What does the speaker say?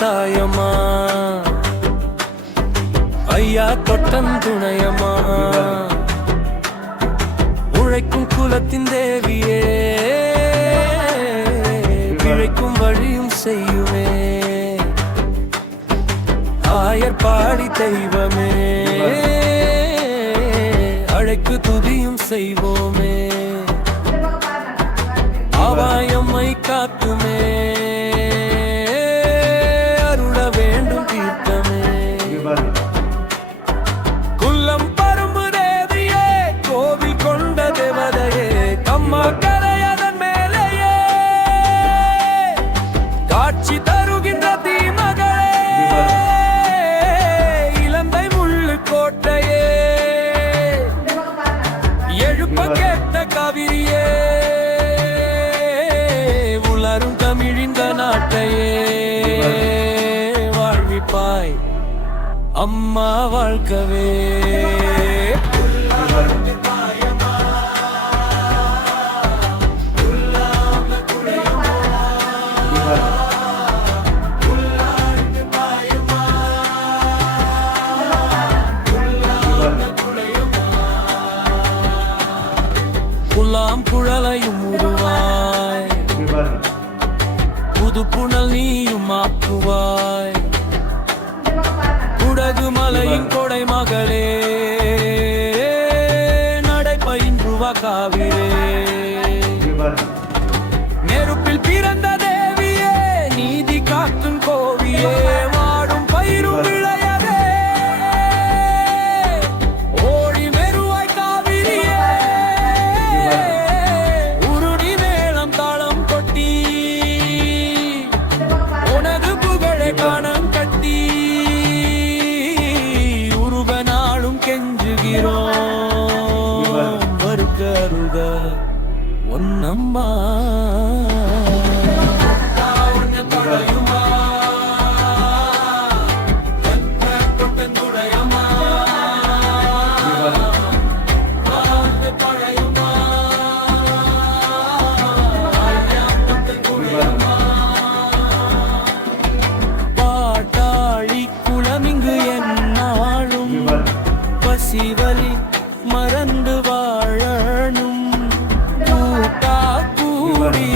தாயம்மா ஐயா தொட்டன் துணையம்மா உழைக்கும் குலத்தின் தேவியே பிழைக்கும் வழியும் செய்யுமே ஆயர் பாடி தெய்வமே அழைக்கு துதியும் செய்வோமே அவாயம்மை காத்துமே குல்லம் பரும்பு தேவியே கோவில் கொண்ட தேவதையே கம்மா கரையதன் மேலேயே காட்சி தருகின்ற தீமகளே இலந்தை முள்ளு கோட்டையே எழுப்ப கேட்ட காவிரியே உலரும் தமிழிந்த நாட்டையே வாழ்விப்பாய் அம்மா வாழ்க்கவே புல்லாம் குழலையும் உருவாய் புது புனல் நீயும் ஆக்குவாய் குடகு மலையின் கொடை மகளே நடை பயின்றுவா காவிரே நெருப்பில் பிறந்த தேவியே நீதி காக்கும் கோவியே வாடும் பயிரும் விளையவே ஓடி மெருவாய் காவிரியே உருடி மேளம் தாளம் கொட்டி உனது புகழை காணம் கட்டி வருகருக ஒன்னம்மா பாட்டாளி குளமிங்கு என்னாலும் பசிவலி மறந்து வாழணும் கூட்டா கூடி